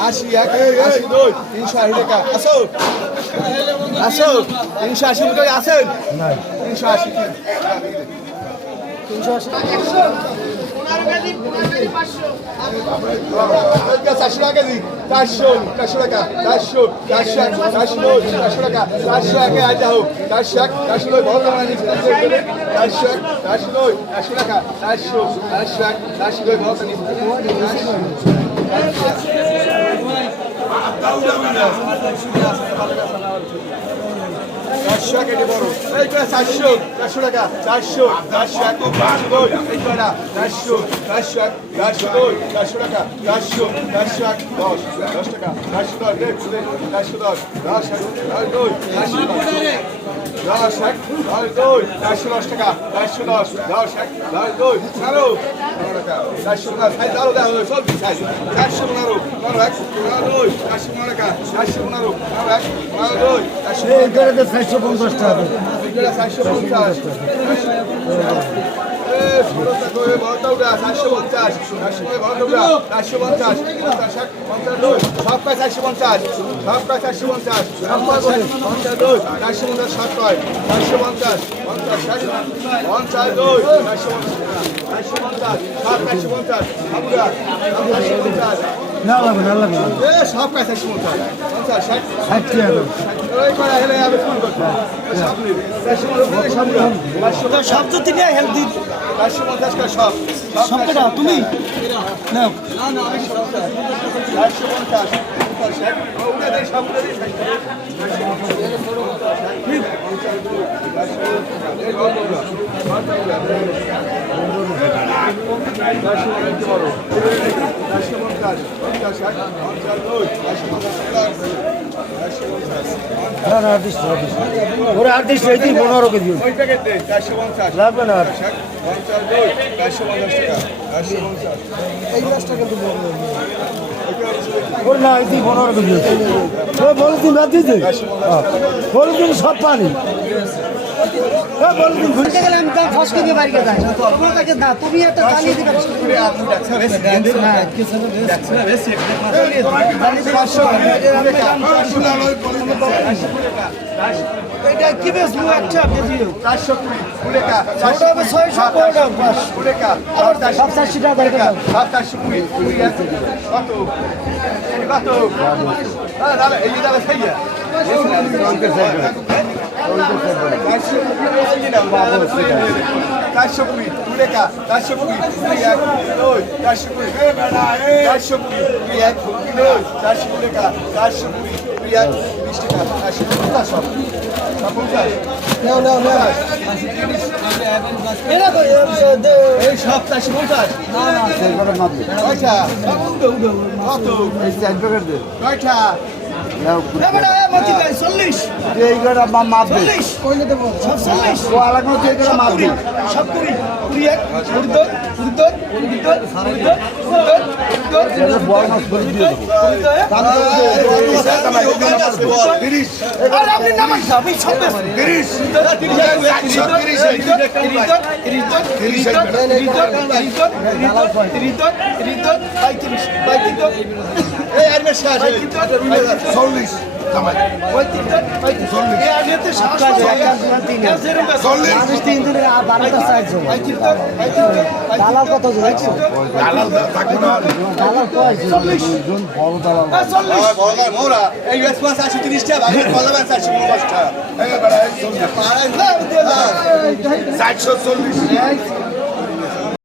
আশি এক আশি দুই তিনশো আশি টাকা আসো আসো তিনশো আশি টাকা আসেন তিনশো আশি তিনশো আশি চারশো টাকা দিই চারশো চারশো টাকা চারশো চারশো এক চারশো দুই চারশো টাকা চারশো একে আজ হোক চারশো এক চারশো দুই নিচ্ছি চারশো এক চারশো দুই চারশো টাকা চারশো চারশো এক চারশো দুই বহুত চারশো এক, এটি বড়। এই করে চারশো। চারশো টাকা। চারশো। চারশো এক এই করে চারশো। চারশো এক, চারশো দুই চারশো টাকা। চারশো। চারশো এক, দশ। দশ টাকা। চারশো দশ চারশো দশ দশ এক, দশ দুই, চারশো দশ। এক, দশ দুই, চারশো দশ টাকা। চারশো দশ দশ এক, দশ দুই টাকা। চারশো পনেরো সাইজ আরও দেওয়া হবে সব সাইজ। চারশো পনেরো পনেরো এক, পনেরো দুই, চারশো পনেরো টাকা। চারশো পনেরো পনেরো এক, পনেরো দুই, চারশো চারশো পঞ্চাশ টাকা চারশো পঞ্চাশ পঞ্চাশ। সব সব সব না লাগবে না। লাগবে এ সব চারশো পঞ্চাশ পঞ্চাশ ষাট টাকা ওই করা হেলে আমি ফোন করতে সব সব সব তো থেকে হেলদি চারশো পঞ্চাশ করে সব সব কটা? তুমি? ষাট ওটা দেয় সব চারশো পঞ্চাশ পঞ্চাশ ষাট পঞ্চাশ দুই চারশো পঞ্চাশ চারশো পঞ্চাশ না না না ষাট পঞ্চাশ দুই চারশো পঞ্চাশ টাকা চারশো পঞ্চাশ এই দশ টাকা তো ওর না, এই পনেরো কেজি। ও বলে দিন বাদ দিতে বলে দিন সব পানি। ও বলে দিন ঘুরে বলতে গেলে আমি তার ফসকে দিয়ে বাড়িতে যাই তোমরা তাকে না তুমি একটা চালিয়ে দিবে এটা কি বেশ মু একটা বেশিও চারশো কুড়ি ছয়শো কোটা বাস কুড়েকা আবার সব চারশো টাকা করে দাও কুড়ি কুড়ি এক কত কত হ্যাঁ দাদা এই দাদা সেই চারশো কুড়ি কুড়েকা চারশো কুড়ি কুড়ি এক দুই চারশো কুড়ি চারশো কুড়ি কুড়ি এক দুই চারশো কুড়ি কুড়ি এক বিশ টাকা চারশো পঞ্চাশ সব সব পঞ্চাশ কয়টা কত দে। কয়টা? এবারে মতি ভাই 40 এইগুলো মাপবে 40 কইলে দেব সব 40 ও আলাদা করে এইগুলো মাপবে সব কুড়ি কুড়ি এক কুড়ি দুই কুড়ি দুই কুড়ি দুই কুড়ি দুই কুড়ি দুই বড় মাছ করে দিয়ে দেবো তিরিশ চল্লিশ। চারশো দালাল কত দালাল চল্লিশ। বড় দালাল মোরা। এই রেসপন্স আছে তিরিশটা ভাগে কলাবার চারশো পঞ্চাশটা চারশো চল্লিশ।